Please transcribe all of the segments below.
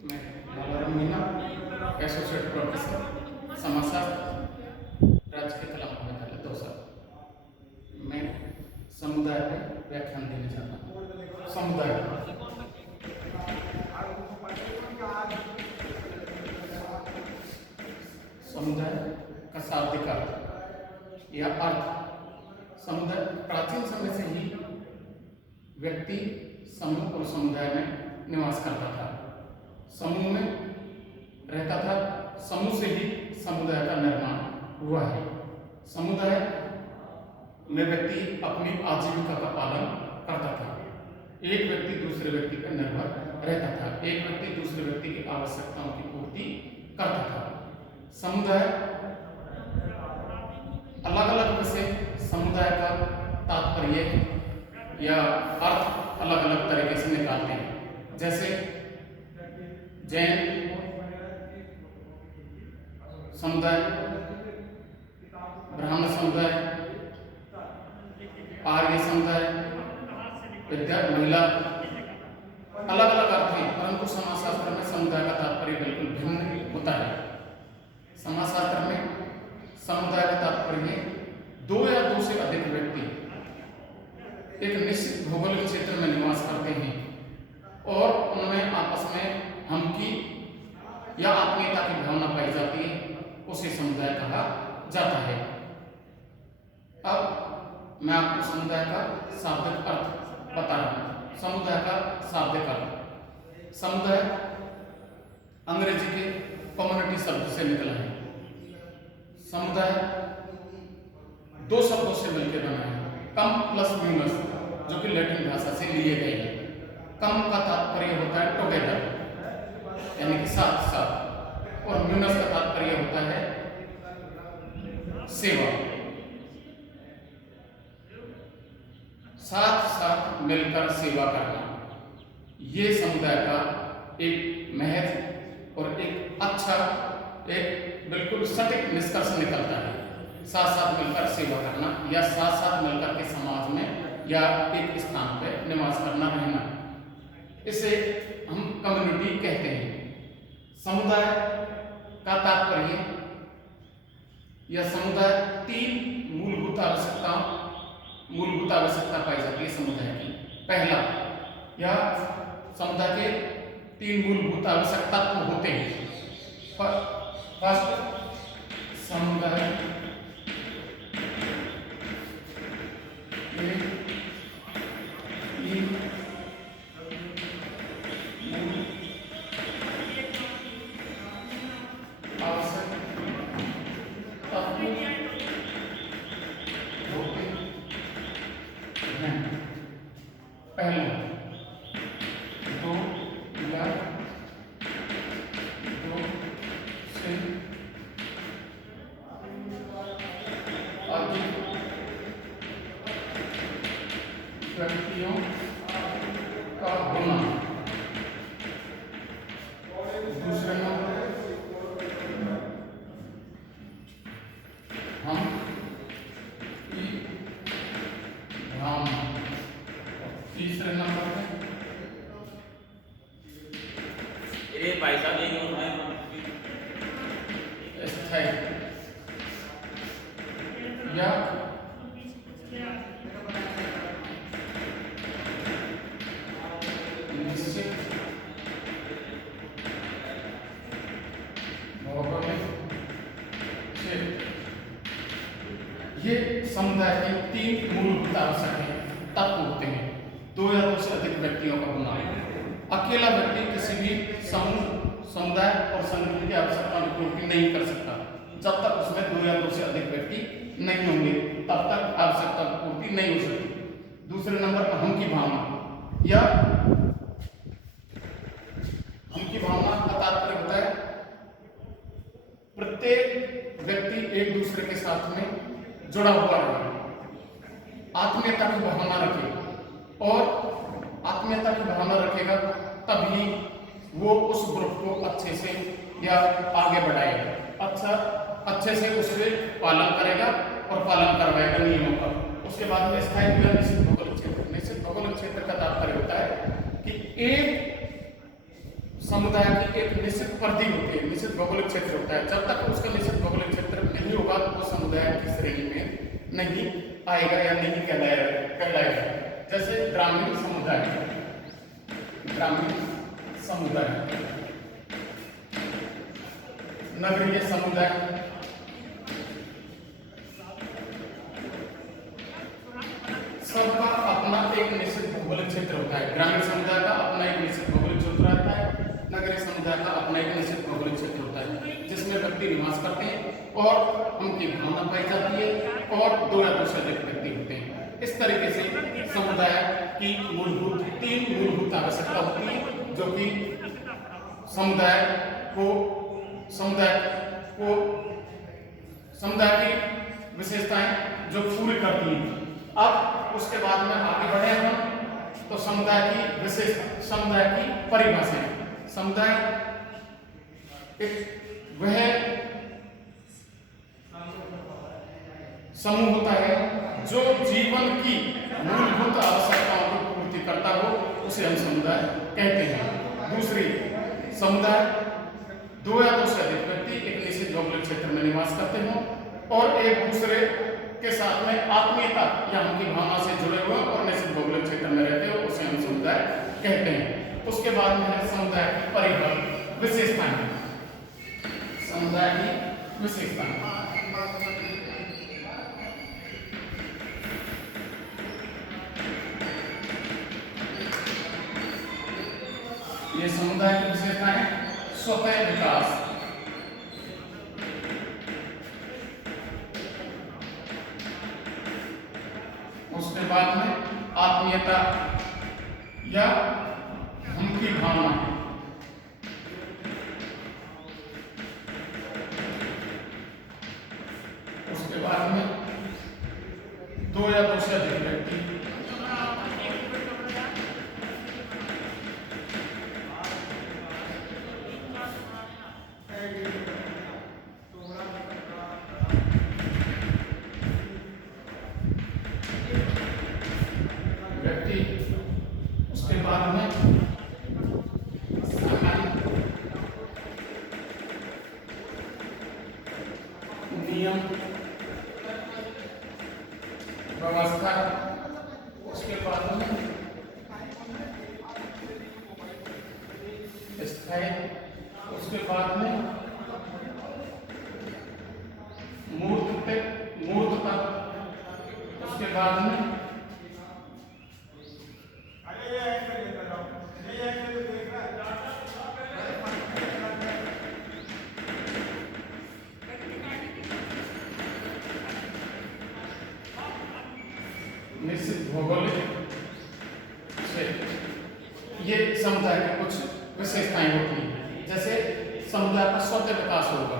मैं Balaram Meena, associate professor समाजशास्त्र, राजकीय कला महाविद्यालय दौसा। मैं समुदाय पे व्याख्यान देने जा रहा हूँ। समुदाय का शाब्दिक अर्थ या अर्थ। समुदाय प्राचीन समय से ही व्यक्ति समूह और समुदाय में निवास करता था, समूह में रहता था, समूह से ही समुदाय का निर्माण हुआ है। समुदाय में व्यक्ति अपनी आजीविका का पालन करता था। एक व्यक्ति दूसरे व्यक्ति पर निर्भर रहता था, एक व्यक्ति दूसरे व्यक्ति की आवश्यकताओं की पूर्ति करता था। समुदाय अलग अलग विषय समुदाय का तात्पर्य या अर्थ अलग अलग तरीके से निकालते हैं। जैसे जैन समुदाय, ब्राह्मण समुदाय, आर्य समुदाय, विद्यार्थी महिला, अलग अलग अर्थ हैं, परंतु समाजशास्त्र में समुदाय का तात्पर्य बिल्कुल भिन्न होता है। समाजशास्त्र में समुदाय का तात्पर्य दो या दो से अधिक व्यक्ति एक निश्चित भौगोलिक क्षेत्र में निवास करते हैं और उनमें आपस में हमकी या आत्मीयता की भावना पाई जाती है, उसे समुदाय कहा जाता है। अब मैं आपको समुदाय का शाब्दिक अर्थ बता रहा हूँ। समुदाय का शाब्दिक अर्थ, समुदाय अंग्रेजी के कम्युनिटी शब्द से निकला है। समुदाय दो शब्दों से मिलकर बना है, कम प्लस म्यूनस, जो कि लैटिन भाषा से लिए गए हैं। कम का तात्पर्य होता है टुगेदर, यानी कि साथ साथ, और म्यूनस का तात्पर्य होता है सेवा, साथ साथ मिलकर सेवा करना। ये समुदाय का एक महत्व और एक अच्छा, एक बिल्कुल सटीक निष्कर्ष निकलता है। साथ साथ मिलकर सेवा करना या साथ साथ मिलकर के समाज में या एक स्थान पर निवास करना, रहना, इसे हम कम्युनिटी कहते हैं। समुदाय का तात्पर्य या समुदाय तीन मूलभूत आवश्यकता पाई जाती है समुदाय की। पहला, या समुदाय के तीन मूलभूत आवश्यकता तो होते हैं। फर्स्ट, समुदाय पहला, दो या दो से अधिक व्यक्तियों का होना। दूसरे नंबर हम की भावना। तीसरे नंबर पे भाई साहब स्थायी या निश्चित भौगोलिक क्षेत्र। ये समुदाय के तीन मूलभूत आवश्यक तत्व होते हैं। दो या दो से अधिक व्यक्तियों का होना। अकेला व्यक्ति किसी भी समूह, समुदाय और संगठन की आवश्यकता की पूर्ति नहीं कर सकता। जब तक उसमें दो या दो से अधिक व्यक्ति नहीं होंगे, तब तक आवश्यकता की पूर्ति नहीं हो सकती। दूसरे नंबर पर हम की भावना, या हम की भावना का तात्पर्य होता है प्रत्येक व्यक्ति एक दूसरे के साथ में जुड़ा हुआ रहे, आत्मीयता की भावना रखे, और आत्मीयता की भावना रखेगा तभी वो उस ग्रुप को अच्छे से या आगे बढ़ाएगा, अच्छे से उससे पालन करेगा और पालन करवाएगा नियमों का। उसके बाद में स्थायी या निश्चित भौगोलिक क्षेत्र। निश्चित भौगोलिक क्षेत्र का तात्पर्य होता है कि एक समुदाय की एक निश्चित परिधि होती है, निश्चित भौगोलिक क्षेत्र होता है। जब तक उसका निश्चित भौगोलिक क्षेत्र नहीं होगा तो वो समुदाय की श्रेणी में नहीं आएगा या नहीं कहलाएगा। जैसे ग्रामीण समुदाय, नगरीय समुदाय, सबका अपना एक निश्चित भौगोलिक क्षेत्र होता है। ग्रामीण समुदाय का अपना एक निश्चित भौगोलिक क्षेत्र रहता है, नगरीय समुदाय का अपना एक निश्चित भौगोलिक क्षेत्र होता है, जिसमें व्यक्ति निवास करते हैं और उनकी भावना पाई जाती है और 2 या 2 से अधिक व्यक्ति होते हैं। इस तरीके से समुदाय की तीन मूलभूत आवश्यकता होती है, जो कि समुदाय की विशेषताएं जो पूरी करती हैं। अब उसके बाद में आगे बढ़े हम तो समुदाय की विशेषता, समुदाय की परिभाषा। समुदाय एक वह समूह होता है जो जीवन की मूलभूत आवश्यकताओं की पूर्ति करता हो, उसे हम समुदाय कहते हैं। दूसरी, समुदाय 2 या 2 से अधिक व्यक्ति एक निश्चित भौगोलिक क्षेत्र में निवास करते हों और एक दूसरे के साथ में आत्मीयता या उनकी भावना से जुड़े हुए और निश्चित भौगोलिक क्षेत्र में रहते हो, उसे हम समुदाय कहते हैं। उसके बाद में है समुदाय की परिभाषा, विशेषताएं। समुदाय की विशेषताएं, ये समुदाय की विशेषताएं: स्वतः विकास, उसके बाद में आत्मीयता या उनकी भावना, उसके बाद में 2 या 2 से अधिक व्यक्ति, उसके बाद में नियम व्यवस्था, उसके बाद में स्थायी, उसके बाद में मूर्तता, उसके बाद में निश्चित भौगोलिक क्षेत्र। ये समुदाय की कुछ विशेषताएं होती हैं। जैसे समुदाय का स्वतः विकास होगा,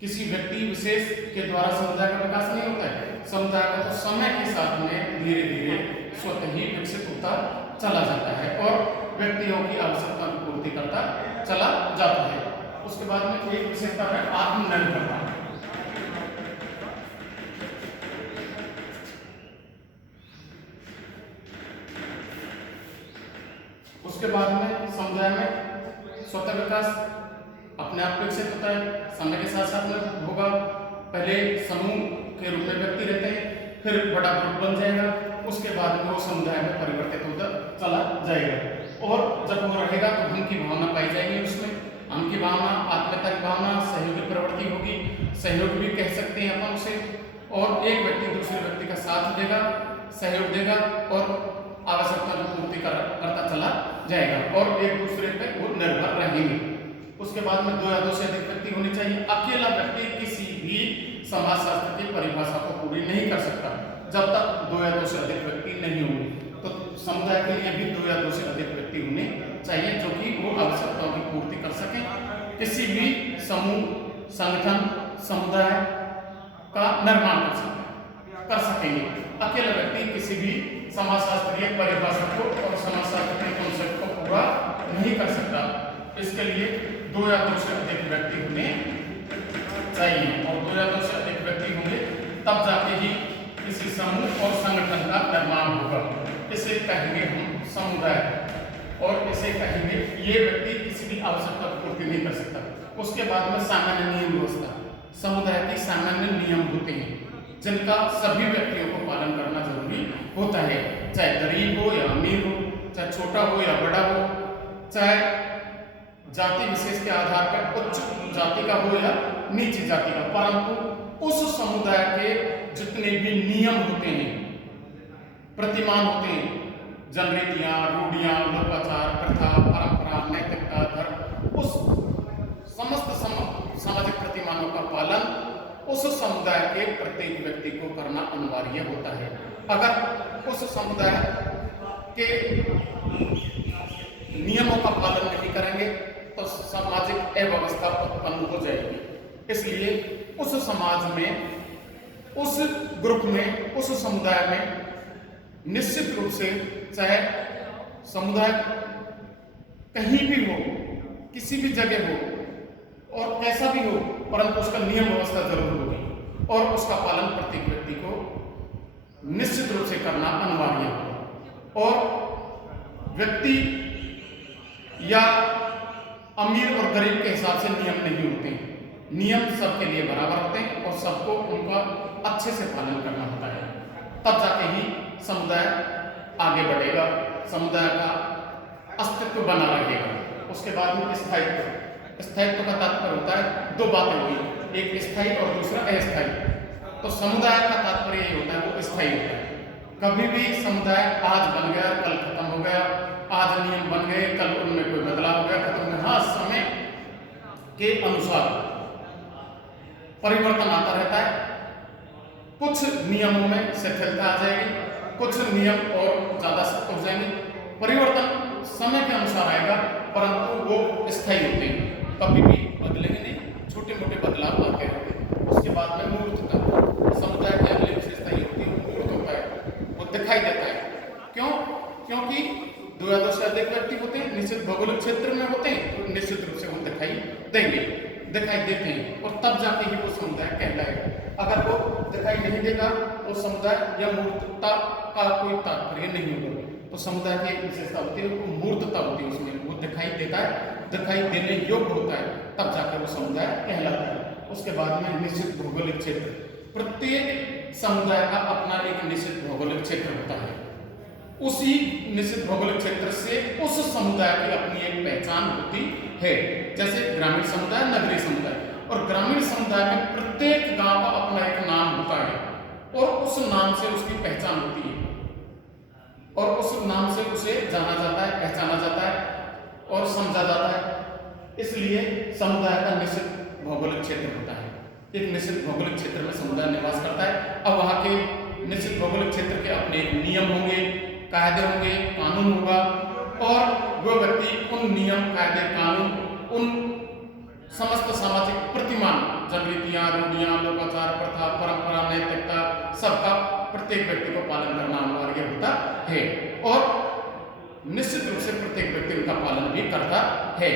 किसी व्यक्ति विशेष के द्वारा समुदाय का विकास नहीं होता है। समुदाय का तो समय के साथ में धीरे धीरे स्वतः ही विकसित होता चला जाता है और व्यक्तियों की आवश्यकता की पूर्ति करता चला जाता है। उसके बाद में एक विशेषता है आत्मनिर्भरता। उसके बाद में समुदाय में स्वतः विकास अपने आप विकसित होता है, समय के साथ साथ में होगा। पहले समूह के रूप में व्यक्ति रहते हैं, फिर बड़ा ग्रुप बन जाएगा, उसके बाद वो समुदाय में परिवर्तित होता चला जाएगा। और जब वो रहेगा तो हम की भावना पाई जाएगी, उसमें हम की भावना, आत्मीयता की भावना, सहयोगी प्रवृत्ति होगी, सहयोग भी कह सकते हैं अपन उसे। और एक व्यक्ति दूसरे व्यक्ति का साथ देगा, सहयोग देगा और आवश्यकता की पूर्ति करता चला जाएगा और एक दूसरे पे वो निर्भर रहेंगे। उसके बाद में 2 या 2 से अधिक व्यक्ति होने चाहिए। अकेला व्यक्ति किसी भी समाजशास्त्र की परिभाषा को पूरी नहीं कर सकता जब तक 2 या 2 से अधिक व्यक्ति नहीं होंगे। तो समुदाय के लिए भी 2 या 2 से अधिक व्यक्ति होने चाहिए जो कि वो आवश्यकताओं की पूर्ति कर सकें। किसी भी समूह, संगठन, समुदाय का निर्माण कर सकेंगे। अकेला व्यक्ति किसी भी समाजशास्त्रीय परिभाषा को और समाजशास्त्रीय कॉन्सेप्ट को पूरा नहीं कर सकता। इसके लिए 2 या 2 से अधिक व्यक्ति होने चाहिए और 2 या 2 से अधिक व्यक्ति होंगे तब जाके ही किसी समूह और संगठन का निर्माण होगा। इसे कहेंगे हम समुदाय। और इसे कहेंगे ये व्यक्ति किसी भी आवश्यकता की पूर्ति नहीं कर सकता। उसके बाद में सामान्य नियम व्यवस्था, समुदाय के सामान्य नियम होते हैं जिनका सभी व्यक्तियों को पालन करना जरूरी होता है, चाहे गरीब हो या अमीर हो, चाहे छोटा हो या बड़ा हो, चाहे जाति विशेष के आधार पर उच्च जाति का हो या नीची जाति का, परंतु उस समुदाय के जितने भी नियम होते हैं, प्रतिमान होते हैं, जनरीतियां, रूढ़ियां, लोकाचार, प्रथा, परंपरा, नैतिकता, धर्म, उस समस्त सामाजिक प्रतिमानों का पालन उस समुदाय के प्रत्येक व्यक्ति को करना अनिवार्य होता है। अगर उस समुदाय के नियमों का पालन नहीं करेंगे तो सामाजिक अव्यवस्था उत्पन्न हो जाएगी। इसलिए उस समाज में, उस ग्रुप में, उस समुदाय में निश्चित रूप से, चाहे समुदाय कहीं भी हो, किसी भी जगह हो और कैसा भी हो, परंतु उसका नियम व्यवस्था जरूर होगी और उसका पालन प्रत्येक व्यक्ति को निश्चित रूप से करना अनिवार्य है। और व्यक्ति या अमीर और गरीब के हिसाब से नियम नहीं होते हैं। नियम सबके लिए बराबर होते हैं और सबको उनका अच्छे से पालन करना होता है, तब जाके ही समुदाय आगे बढ़ेगा, समुदाय का अस्तित्व बना रहेगा। उसके बाद में स्थायित्व। स्थायित्व का तात्पर्य होता है, दो बातें हुई, एक स्थायी और दूसरा अस्थायी। तो समुदाय का तात्पर्य यही होता है, वो स्थायी होता है। कभी भी समुदाय आज बन गया कल खत्म हो गया, आज नियम बन गए कल उनमें कोई बदलाव हो गया, खत्म हो गया। समय के अनुसार परिवर्तन आता रहता है, कुछ नियमों में शिथिलता आ जाएगी, कुछ नियम और ज्यादा सख्त हो जाएंगे। परिवर्तन समय के अनुसार आएगा, परंतु वो स्थायी होते हैं, कभी भी बदलेंगे नहीं, छोटे मोटे बदलाव आते रहते हैं। उसके बाद में मूर्तता, समुदाय की अगली विशेषता ये होती है, मूर्त होता है, वो दिखाई देता है। क्यों? क्योंकि दो या दो से अधिक व्यक्ति होते हैं, निश्चित भौगोलिक क्षेत्र में होते हैं, तो निश्चित रूप से वो दिखाई देंगे, दिखाई देते हैं, और तब जाके ही वो समुदाय कहलाएगा। अगर वो दिखाई नहीं देगा तो समुदाय या मूर्तता का कोई तात्पर्य नहीं होगा। तो समुदाय की एक विशेषता होती है, वो मूर्तता होती है, उसमें वो दिखाई देता है, दिखाई देने योग्य होता है, तब जाकर वो समुदाय कहलाता है। उसके बाद में निश्चित भौगोलिक क्षेत्र। प्रत्येक समुदाय का अपना एक निश्चित भौगोलिक क्षेत्र होता है। उसी निश्चित भौगोलिक क्षेत्र से उस समुदाय की अपनी एक पहचान होती है, जैसे ग्रामीण समुदाय, नगरीय समुदाय। और ग्रामीण समुदाय में प्रत्येक गांव का अपना एक नाम होता है और उस नाम से उसकी पहचान होती है और उस नाम से उसे जाना जाता है, पहचाना जाता है और समझा जाता है। इसलिए समुदाय का निश्चित भौगोलिक क्षेत्र होता है। एक निश्चित भौगोलिक क्षेत्र में समुदाय निवास करता है। अब वहां के निश्चित भौगोलिक क्षेत्र के अपने नियम होंगे, कायदे होंगे, कानून होगा, और वो व्यक्ति उन नियम, कायदे, कानून, उन समस्त सामाजिक प्रतिमान, जनरीतियां, रूढ़ियां, लोकाचार, प्रथा, परंपरा, नैतिकता, सबका प्रत्येक व्यक्ति को पालन करना अनिवार्य होता है और निश्चित रूप से प्रत्येक व्यक्ति उनका पालन भी करता है,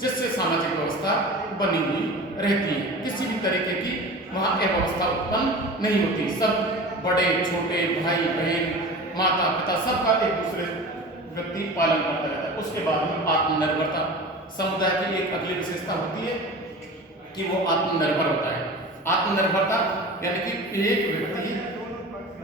जिससे सामाजिक व्यवस्था बनी हुई रहती है। किसी भी तरीके की वहां अव्यवस्था उत्पन्न नहीं होती। सब बड़े छोटे, भाई बहन, माता पिता, सबका एक दूसरे व्यक्ति पालन करता रहता है। उसके बाद में आत्मनिर्भरता। समुदाय की एक अगली विशेषता होती है कि वो आत्मनिर्भर होता है। आत्मनिर्भरता यानी कि एक व्यक्ति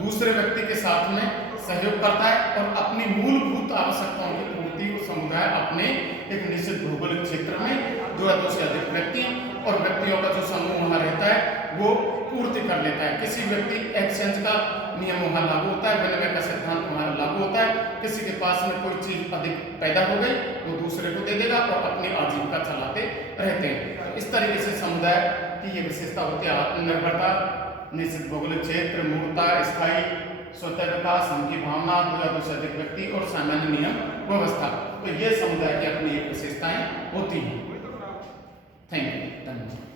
दूसरे व्यक्ति के साथ में सहयोग करता है और अपनी मूलभूत आवश्यकताओं की पूर्ति समुदाय अपने एक निश्चित भौगोलिक क्षेत्र में दो या दो से अधिक व्यक्ति और व्यक्तियों का जो समूह वहां रहता है वो पूर्ति कर लेता है। किसी व्यक्ति एक्सचेंज का नियम वहां लागू होता है, विनिमय का सिद्धांत वहां लागू होता है। किसी के पास में कोई चीज अधिक पैदा हो गई वो दूसरे को दे देगा और अपनी आजीविका चलाते रहते हैं। तो इस तरीके से समुदाय की ये विशेषता होती है, आत्मनिर्भरता, निश्चित भौगोलिक क्षेत्र, मूर्तता, स्थायी स्वतः विकास, उनकी भावना, दो या दो से अधिक व्यक्ति और सामान्य नियम व्यवस्था। तो ये समुदाय की अपनी एक विशेषताएं होती हैं। थैंक यू, धन्यवाद।